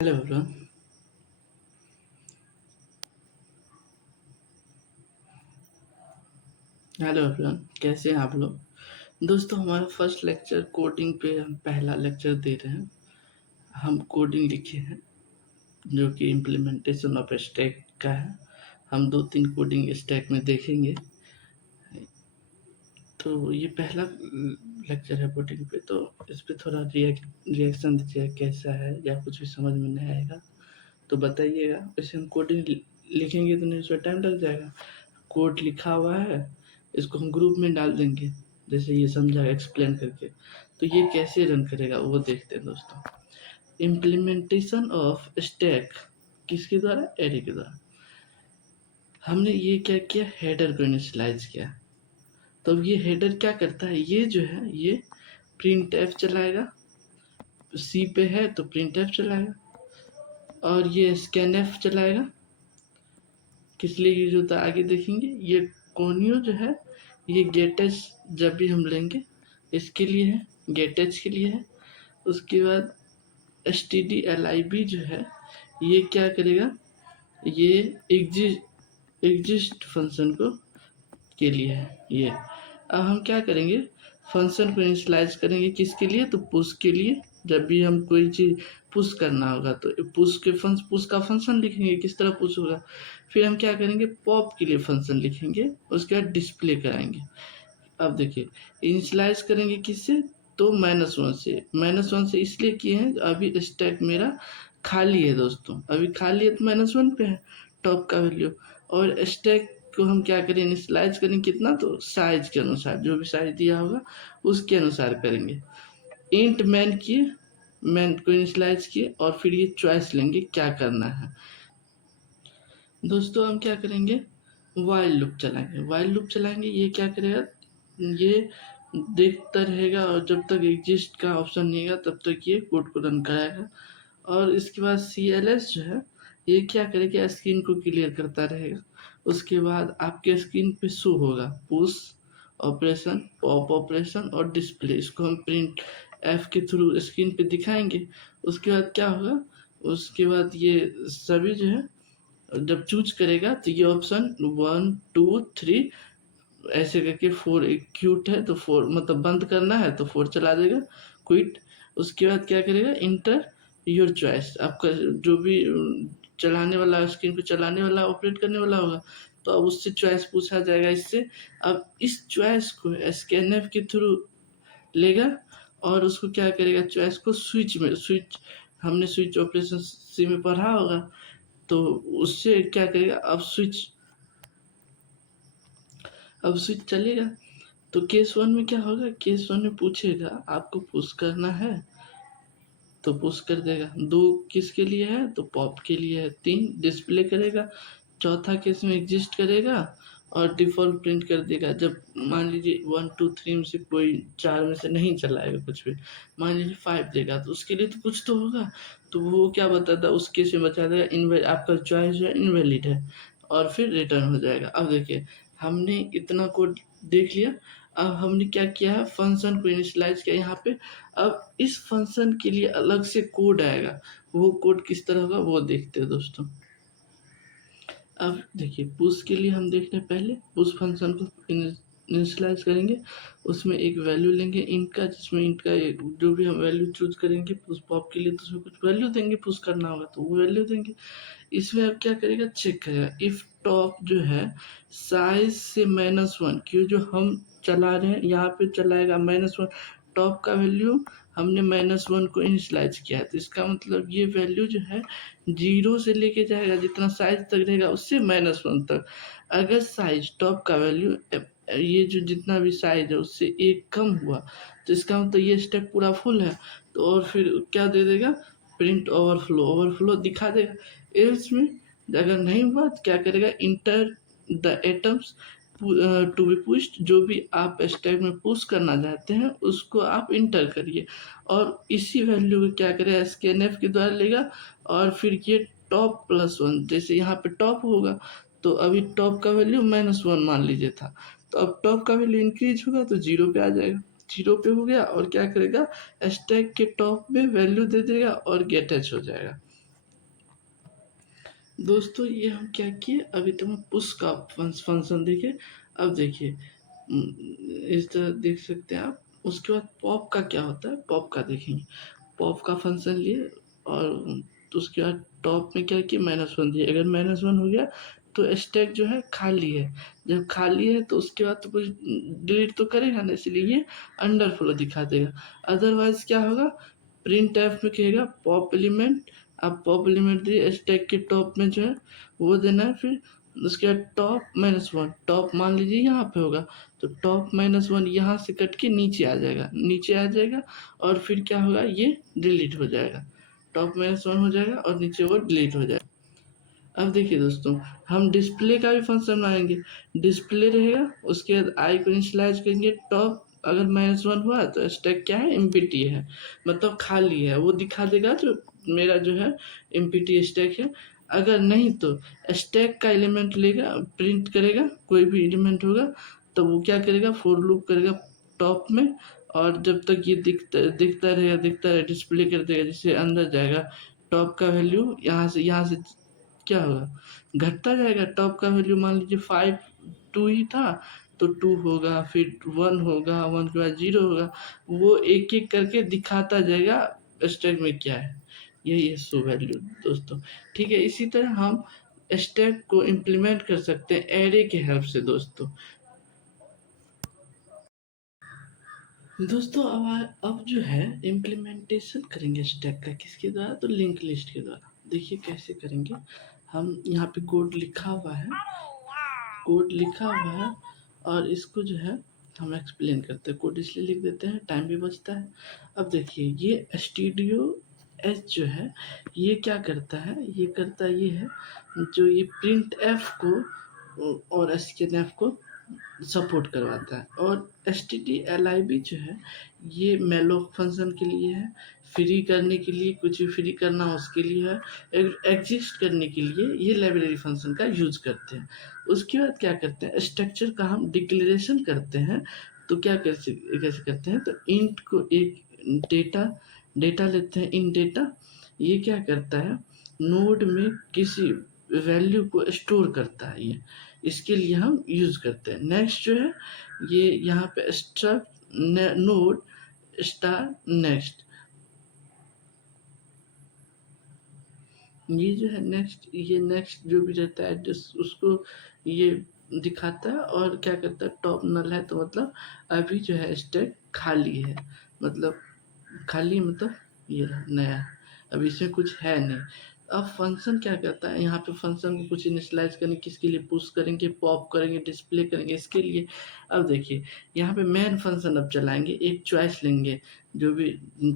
Hello everyone. कैसे हैं आप लोग? दोस्तों, हमारा फर्स्ट लेक्चर कोडिंग पे हम पहला लेक्चर दे रहे हैं। हम कोडिंग लिखे हैं जो कि इम्प्लीमेंटेशन ऑफ स्टैक का है। हम 2-3 कोडिंग स्टैक में देखेंगे। तो ये पहला लेक्चर है कोडिंग पे, तो इस पे थोड़ा रिएक्शन दीजिएगा कैसा है, या कुछ भी समझ में नहीं आएगा तो बताइएगा। वैसे हम कोडिंग लिखेंगे तो नहीं, उसमें टाइम लग जाएगा। कोड लिखा हुआ है, इसको हम ग्रुप में डाल देंगे जैसे ये समझा एक्सप्लेन करके। तो ये कैसे रन करेगा वो देखते हैं दोस्तों। इम्प्लीमेंटेशन ऑफ स्टैक किसके द्वारा? एरे के द्वारा। हमने ये क्या किया, हेडर को इनिशियलाइज किया। तो ये हेडर क्या करता है, ये जो है ये प्रिंट एफ चलाएगा। सी पे है तो प्रिंट एफ चलाएगा, और ये स्कैन एफ चलाएगा। किस लिए यूज होता है आगे देखेंगे। ये कोनियो जो है ये गेटेज जब भी हम लेंगे इसके लिए है, गेटेज के लिए है। उसके बाद stdlib जो है ये क्या करेगा, ये एग्जिस्ट फंक्शन को के लिए है ये। अब हम क्या करेंगे, फंक्शन को इनिशियलाइज करेंगे किसके लिए, तो पुश के लिए। जब भी हम कोई चीज़ पुश करना होगा तो पुश का फंक्शन लिखेंगे किस तरह पुश होगा। फिर हम क्या करेंगे, पॉप के लिए फंक्शन लिखेंगे, उसके बाद डिस्प्ले कराएंगे। अब देखिए, इनिशियलाइज करेंगे किससे, तो -1 से। -1 से इसलिए किए हैं अभी स्टैक मेरा खाली है दोस्तों, अभी खाली है तो -1 पे है टॉप का वैल्यू। और स्टैक को हम क्या करें, इनिशियलाइज करें कितना, तो साइज के अनुसार, जो भी साइज दिया होगा उसके अनुसार करेंगे। इंट मैन किए, मैन को इनिशियलाइज किए, और फिर ये चॉइस लेंगे क्या करना है। दोस्तों हम क्या करेंगे, वाइल लूप चलाएंगे। वाइल लूप चलाएंगे, ये क्या करेगा, ये देखता रहेगा, और जब तक एग्जिस्ट का ऑप्शन नहीं आएगा तब तक ये कोड को रन कराएगा। और इसके बाद CLS जो है ये क्या करेगा, स्क्रीन को क्लियर करता रहेगा। उसके बाद आपके स्क्रीन पे शो होगा पुश ऑपरेशन, पॉप ऑपरेशन और डिस्प्ले। इसको हम प्रिंट एफ के थ्रू स्क्रीन पे दिखाएंगे। उसके बाद क्या होगा, उसके बाद ये सभी जो है जब चूज करेगा तो ये ऑप्शन 1 2 3 ऐसे करके 4 क्यूट है तो 4 मतलब बंद करना है तो 4 चला देगा, क्विट। उसके बाद क्या करेगा, इंटर योर चॉइस। आपका जो भी चलाने वाला, स्क्रीन पे चलाने वाला, ऑपरेट करने वाला होगा, तो अब उससे चॉइस पूछा जाएगा इससे। अब इस चॉइस को स्कैनएफ के थ्रू लेगा, और उसको क्या करेगा, चॉइस को स्विच में, स्विच हमने स्विच ऑपरेशन सी में पढ़ा होगा, तो उससे क्या करेगा, अब स्विच चलेगा। तो केस 1 में क्या होगा, केस 1 में पूछेगा आपको पुश करना है तो पुश कर देगा। 2 किसके लिए है, तो पॉप के लिए है। 3 डिस्प्ले करेगा। चौथा केस में एग्जिस्ट करेगा और डिफॉल्ट प्रिंट कर देगा। जब मान लीजिए 1 2 3 में से कोई 4 में से नहीं चलाएगा कुछ भी, मान लीजिए 5 देगा, तो उसके लिए तो कुछ तो होगा, तो वो क्या बताता है, उस केस में बता देगा आपका चॉइस जो है इनवैलिड है, और फिर रिटर्न हो जाएगा। अब देखिए, हमने इतना कोड देख लिया। अब हमने क्या किया है, फंक्शन को इनिशियलाइज किया यहाँ पे। अब इस फंक्शन के लिए अलग से कोड आएगा, वो कोड किस तरह होगा वो देखते हैं दोस्तों। अब देखिए, पुश के लिए हम देख रहे हैं, पहले पुश फंक्शन को इनिशियलाइज करेंगे। उसमें एक वैल्यू लेंगे इंट का, जिसमें इंट का जो भी हम वैल्यू चूज करेंगे पुश पॉप के लिए, तो उसमें कुछ वैल्यू देंगे, पुश करना होगा तो वो वैल्यू देंगे। इसमें अब क्या करेगा, चेक करेगा इफ टॉप जो है साइज से -1, क्यों जो हम चला रहे हैं यहाँ पे चलाएगा -1। टॉप का वैल्यू हमने -1 को इनिशियलाइज किया है, तो इसका मतलब ये वैल्यू जो है 0 से लेके जाएगा, जितना साइज तक रहेगा उससे -1 तक। अगर साइज टॉप का वैल्यू ये जो जितना भी साइज है उससे एक कम हुआ, तो इसका मतलब ये स्टेप पूरा फुल है। तो और फिर क्या दे देगा, प्रिंट ओवरफ्लो, ओवरफ्लो दिखा देगा। एल्स में अगर नहीं हुआ तो क्या करेगा, enter the atoms to be pushed. जो भी आप स्टैक में पुश करना चाहते हैं उसको आप इंटर करिए, और इसी वैल्यू को क्या करेगा, स्कैनएफ के द्वारा लेगा। और फिर ये टॉप +1, जैसे यहाँ पे टॉप होगा तो अभी टॉप का वैल्यू -1 मान लीजिए था, तो अब टॉप का वैल्यू इंक्रीज होगा तो 0 पे आ जाएगा। 0 पे हो गया, और क्या करेगा, स्टैक के टॉप में वैल्यू दे देगा और गेट एच हो जाएगा। दोस्तों ये हम क्या किए, अभी तो मैं पुश का फंक्शन देखे। अब देखिए, इस तरह देख सकते हैं आप। उसके बाद पॉप का क्या होता है, पॉप का देखेंगे। पॉप का फंक्शन लिए और तो उसके बाद टॉप में क्या किया, -1 दिए। अगर -1 हो गया तो स्टैक जो है खाली है। जब खाली है तो उसके बाद तो कुछ डिलीट तो करेगा ना, इसलिए ये अंडरफ्लो दिखा देगा। अदरवाइज क्या होगा, प्रिंट एफ में कहेगा पॉप एलिमेंट। आप पॉप एलिमेंट दिए, स्टैक के टॉप में जो है वो देना है। फिर उसके बाद टॉप -1, टॉप मान लीजिए यहाँ पे होगा तो टॉप -1 यहाँ से कट के नीचे आ जाएगा, नीचे आ जाएगा। और फिर क्या होगा, ये डिलीट हो जाएगा। टॉप -1 हो जाएगा और नीचे वो डिलीट हो जाएगा। अब देखिए दोस्तों, हम डिस्प्ले का भी फंक्शन बनाएंगे। डिस्प्ले रहेगा, उसके बाद आई को इनिशियलाइज करेंगे। टॉप अगर -1 हुआ तो स्टैक क्या है, एम्प्टी है, मतलब खाली है, वो दिखा देगा जो मेरा जो है एम्प्टी स्टैक है। अगर नहीं तो स्टैक का एलिमेंट लेगा, प्रिंट करेगा, कोई भी एलिमेंट होगा तो वो क्या करेगा, फॉर लूप करेगा टॉप में। और जब तक ये दिखता रहेगा डिस्प्ले कर देगा, जैसे अंदर जाएगा टॉप का वैल्यू यहाँ से क्या होगा, घटता जाएगा। टॉप का वैल्यू मान लीजिए 5 2 ही था तो 2 होगा, फिर 1 होगा, 1 के बाद 0 होगा। वो एक एक करके दिखाता जाएगा स्टैक में क्या है। यही है शो वैल्यू दोस्तों। ठीक है, इसी तरह हम स्टैक को इम्प्लीमेंट कर सकते हैं एरे के हेल्प से दोस्तों। दोस्तों अब जो है इम्प्लीमेंटेशन करेंगे स्टैक का, किसके द्वारा, तो लिंक लिस्ट के द्वारा। देखिए कैसे करेंगे। हम यहाँ पे कोड लिखा हुआ है, कोड लिखा हुआ है और इसको जो है हम एक्सप्लेन करते हैं। कोड इसलिए लिख देते हैं, टाइम भी बचता है। अब देखिए ये स्टूडियो एच जो है ये क्या करता है, ये करता ये है जो ये प्रिंट एफ को और स्कैन एफ को सपोर्ट करवाता है। और S T T L I B जो है ये मेलोक फंक्शन के लिए है, फ्री करने के लिए, कुछ भी फ्री करना हो उसके लिए है। एग्जिस्ट करने के लिए ये लाइब्रेरी फंक्शन का यूज करते हैं। उसके बाद क्या करते हैं, स्ट्रक्चर का हम डिक्लेरेशन करते हैं। तो क्या कैसे कैसे करते हैं, तो इंट को एक डेटा डेटा लेते हैं, इन डेटा। ये क्या करता है, नोड में किसी वैल्यू को स्टोर करता है ये, इसके लिए हम यूज करते हैं। नेक्स्ट जो है ये यहाँ पे स्ट्रक्ट नोड स्टार नेक्स्ट, ये जो है नेक्स्ट, ये नेक्स्ट जो भी रहता है एड्रेस उसको ये दिखाता है। और क्या करता है, टॉप नल है तो मतलब अभी जो है स्टैक खाली है, मतलब खाली मतलब ये रहा नया, अब इसमें कुछ है नहीं। अब फंक्शन क्या करता है, यहाँ पे फंक्शन को कुछ इनिशियलाइज करेंगे, किसके लिए, पुश करेंगे, पॉप करेंगे, डिस्प्ले करेंगे, इसके लिए। अब देखिए यहाँ पे मेन फंक्शन अब चलाएंगे, एक चॉइस लेंगे, जो भी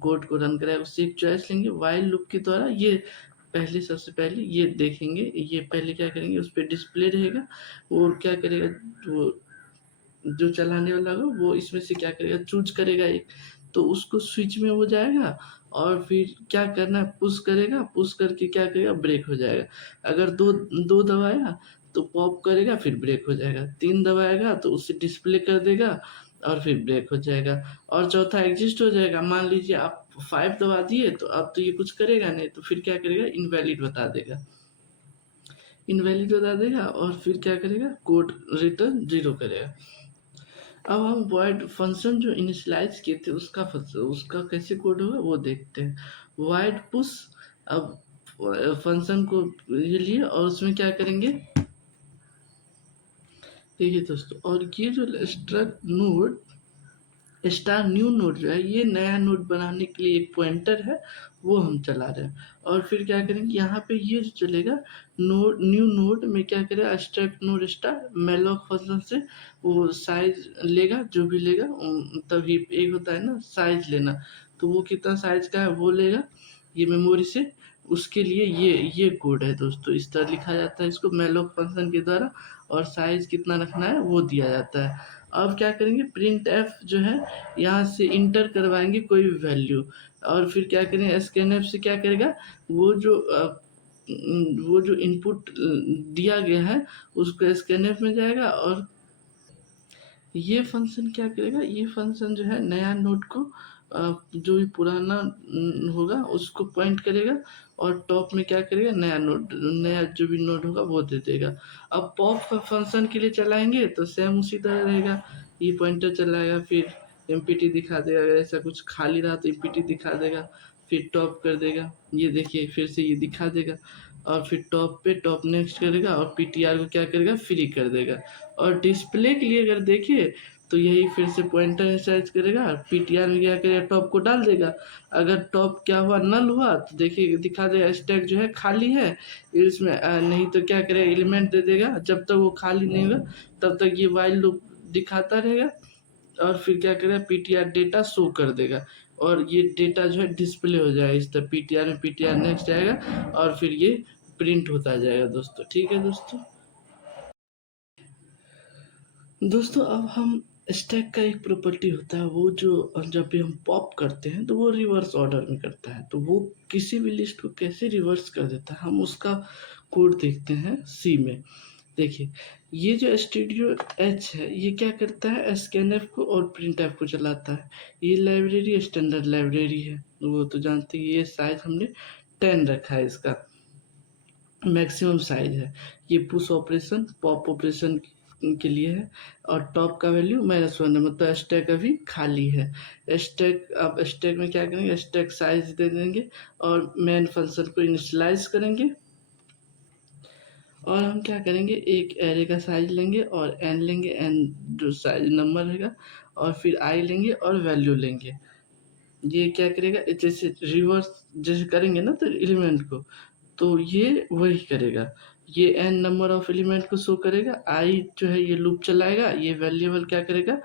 कोड को रन कराए उससे एक चॉइस लेंगे वाइल लूप के द्वारा। ये पहले सबसे पहले ये देखेंगे, ये पहले क्या करेंगे, उस पर डिस्प्ले रहेगा, वो क्या करेगा, वो जो चलाने वाला होगा वो इसमें से क्या करेगा, चूज करेगा एक, तो उसको स्विच में हो जाएगा। और फिर क्या करना है, पुश करेगा, पुश करके क्या करेगा, ब्रेक हो जाएगा। अगर दो दो दबाया तो पॉप करेगा फिर ब्रेक हो जाएगा, 3 दबाएगा तो उससे डिस्प्ले कर देगा और फिर ब्रेक हो जाएगा। और चौथा एग्जिस्ट हो जाएगा। मान लीजिए आप 5 दबा दिए तो अब तो ये कुछ करेगा नहीं, तो फिर क्या करेगा, इनवैलिड बता देगा, इनवैलिड बता देगा और फिर क्या करेगा, कोड रिटर्न 0 करेगा। अब हम वॉइड फंक्शन जो इनिशियलाइज किए थे उसका उसका कैसे कोड होगा वो देखते हैं। वॉइड पुश, अब फंक्शन को ये लिए और उसमें क्या करेंगे, देखिए दोस्तों, और ये जो struct node star new node जो है ये नया नोड बनाने के लिए एक पॉइंटर है, वो हम चला रहे हैं। और फिर क्या करेंगे, यहाँ पे ये जो चलेगा नोड, न्यू नोड में क्या करेगा, struct node star malloc function से वो साइज लेगा, जो भी लेगा, तभी एक होता है ना साइज लेना, तो वो कितना साइज का है वो लेगा ये मेमोरी से। उसके लिए ये कोड है दोस्तों, इस तरह लिखा जाता है इसको मेलॉक फंक्शन के द्वारा। और साइज कितना रखना है वो दिया जाता है। अब क्या करेंगे, प्रिंट एफ जो है यहाँ से इंटर करवाएंगे कोई भी वैल्यू। और फिर क्या करेंगे, स्कैन एफ से क्या करेगा, वो जो वो जो इनपुट दिया गया है उसको स्कैन एफ में जाएगा। और ये फंक्शन क्या करेगा, ये फंक्शन जो है नया नोड को जो भी पुराना होगा उसको पॉइंट करेगा और टॉप में क्या करेगा, नया नोड, नया जो भी नोड होगा वो दे देगा। अब पॉप का फंक्शन के लिए चलाएंगे तो सेम उसी तरह रहेगा, ये पॉइंटर चलाएगा, फिर एमपीटी दिखा देगा, अगर ऐसा कुछ खाली रहा तो एमपीटी दिखा देगा, फिर टॉप कर देगा, ये देखिए फिर से ये दिखा देगा, और फिर टॉप पे टॉप नेक्स्ट करेगा और पीटीआर को क्या करेगा, फ्री कर देगा। और डिस्प्ले के लिए अगर देखिए तो यही फिर से पॉइंटर इंस्टाइज करेगा, पीटीआर में क्या करेगा, टॉप को डाल देगा। अगर टॉप क्या हुआ, नल हुआ, तो देखिए दिखा देगा स्टैक जो है खाली है इसमें, नहीं तो क्या करेगा, एलिमेंट दे देगा, जब तक वो खाली नहीं होगा तब तक ये वाइल लूप दिखाता रहेगा, और फिर क्या करेगा, पीटीआर डेटा शो कर देगा, और ये डेटा जो है डिस्प्ले हो जाएगा इस तरह, पीटीआर में पीटीआर नेक्स्ट आएगा और फिर ये प्रिंट होता जाएगा दोस्तों। ठीक है दोस्तों, अब हम स्टैक का एक प्रॉपर्टी होता है, वो जो जब भी हम पॉप करते हैं तो वो रिवर्स ऑर्डर में करता है, तो वो किसी भी लिस्ट को कैसे रिवर्स कर देता है, हम उसका कोड देखते हैं सी में। देखिए ये जो स्टूडियो एच है ये क्या करता है, स्कैनएफ को और प्रिंटएफ को चलाता है। ये लाइब्रेरी स्टैंडर्ड लाइब्रेरी है, वो तो जानते हैं, ये साइज हमने 10 रखा है, इसका मैक्सिमम साइज है। ये पुश ऑपरेशन पॉप ऑपरेशन के लिए है, और टॉप का वैल्यू -1 है, मतलब स्टैक अभी खाली है। स्टैक, अब स्टैक में क्या करेंगे, स्टैक साइज दे देंगे और मेन फंक्शन को इनिशियलाइज करेंगे, और हम क्या करेंगे, एक एरे का साइज लेंगे और एन लेंगे, एन जो साइज नंबर रहेगा, और फिर आई लेंगे और वैल्यू लेंगे। ये क्या करेगा, जैसे रिवर्स जैसे करेंगे ना तो एलिमेंट को, तो ये वही करेगा, ये एन नंबर ऑफ एलिमेंट को शो करेगा, आई जो है ये लूप चलाएगा, ये वेरिएबल क्या करेगा,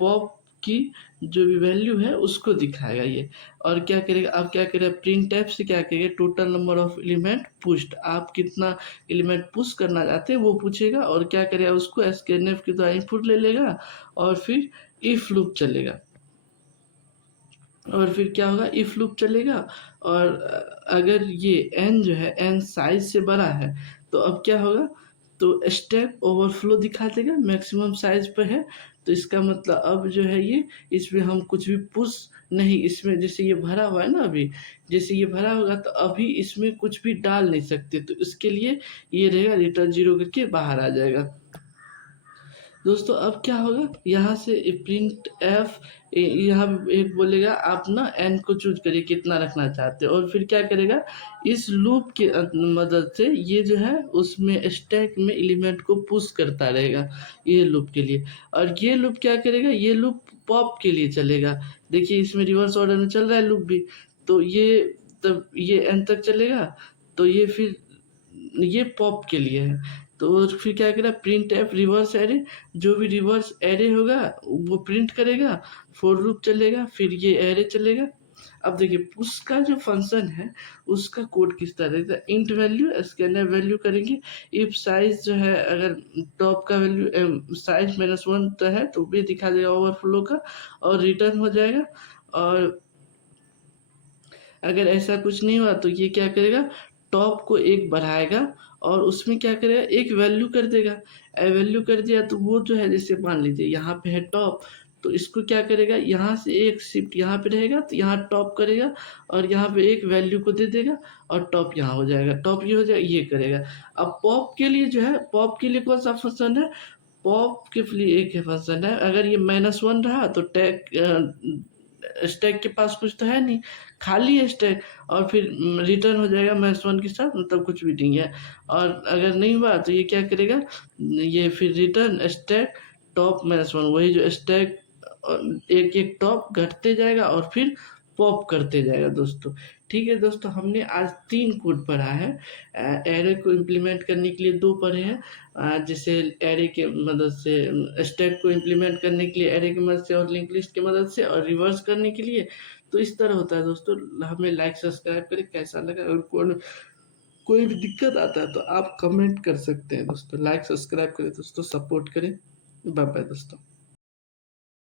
पॉप की जो भी वैल्यू है उसको दिखाएगा ये, और क्या करेगा, अब क्या करेगा, प्रिंट टैब से क्या करेगा, total number of element pushed, आप कितना एलिमेंट पुश करना चाहते हैं वो पूछेगा, और क्या करेगा, उसको स्कैनएफ के द्वारा इनपुट ले लेगा, और फिर इफ लूप चलेगा, और फिर क्या होगा, इफ लूप चलेगा, और अगर ये एन जो है एन साइज से बड़ा है तो अब क्या होगा, तो स्टेप ओवरफ्लो दिखा देगा, मैक्सिमम साइज पर है, तो इसका मतलब अब जो है ये, इसमें हम कुछ भी पुश नहीं, इसमें जैसे ये भरा हुआ है ना, अभी जैसे ये भरा होगा तो अभी इसमें कुछ भी डाल नहीं सकते, तो इसके लिए ये रहेगा रिटर्न 0 करके बाहर आ जाएगा। दोस्तों अब क्या होगा, यहाँ से प्रिंट एफ, यहाँ एक बोलेगा आप ना एन को चूज करिए कितना रखना चाहते हैं, और फिर क्या करेगा, इस लूप के मदद से ये जो है उसमें स्टैक में एलिमेंट को पुश करता रहेगा, ये लूप के लिए। और ये लूप क्या करेगा, ये लूप पॉप के लिए चलेगा, देखिए इसमें रिवर्स ऑर्डर में चल रहा है लूप भी, तो ये तब ये एन तक चलेगा, तो ये फिर ये पॉप के लिए है, तो फिर क्या करेगा, प्रिंट एफ रिवर्स एरे, जो भी रिवर्स एरे होगा वो प्रिंट करेगा, फॉर लूप चलेगा, फिर ये एरे चलेगा। अब देखिए पुश का जो फंक्शन है उसका कोड किस तरह रहता है, इंट वैल्यू स्कैनर वैल्यू करेंगे, इफ साइज जो है अगर टॉप का वैल्यू साइज -1 तो है तो भी दिखा देगा ओवरफ्लो का, और रिटर्न हो जाएगा, और अगर ऐसा कुछ नहीं हुआ तो ये क्या करेगा, टॉप को एक बढ़ाएगा और उसमें क्या करेगा, एक वैल्यू कर देगा, वैल्यू कर दिया तो वो जो है, जैसे मान लीजिए यहाँ पे है टॉप, तो इसको क्या करेगा, यहाँ से एक शिफ्ट यहाँ पे रहेगा तो यहाँ टॉप करेगा, और यहाँ पे एक वैल्यू को दे देगा, और टॉप यहाँ हो जाएगा, टॉप ये हो जाएगा, ये करेगा। अब पॉप के लिए जो है, पॉप के लिए कौन सा फंक्शन है, पॉप के लिए एक फंक्शन है, अगर ये -1 रहा तो टैग स्टैक के पास कुछ तो है नहीं, खाली है स्टैक, और फिर रिटर्न हो जाएगा -1 के साथ, मतलब कुछ भी नहीं है। और अगर नहीं हुआ तो ये क्या करेगा, ये फिर रिटर्न स्टैक टॉप -1, वही जो स्टैक एक एक टॉप घटते जाएगा और फिर पॉप करते जाएगा दोस्तों। ठीक है दोस्तों, हमने आज 3 कोड पढ़ा है, एरे को इम्प्लीमेंट करने के लिए 2 पढ़े हैं, जैसे एरे के मदद से स्टैक को इम्प्लीमेंट करने के लिए एरे की मदद से, और लिंक लिस्ट की मदद से, और रिवर्स करने के लिए। तो इस तरह होता है दोस्तों, हमें लाइक सब्सक्राइब करें, कैसा लगा, और कोई भी दिक्कत आता है तो आप कमेंट कर सकते हैं दोस्तों, लाइक सब्सक्राइब करें दोस्तों, सपोर्ट करें, बाय बाय दोस्तों।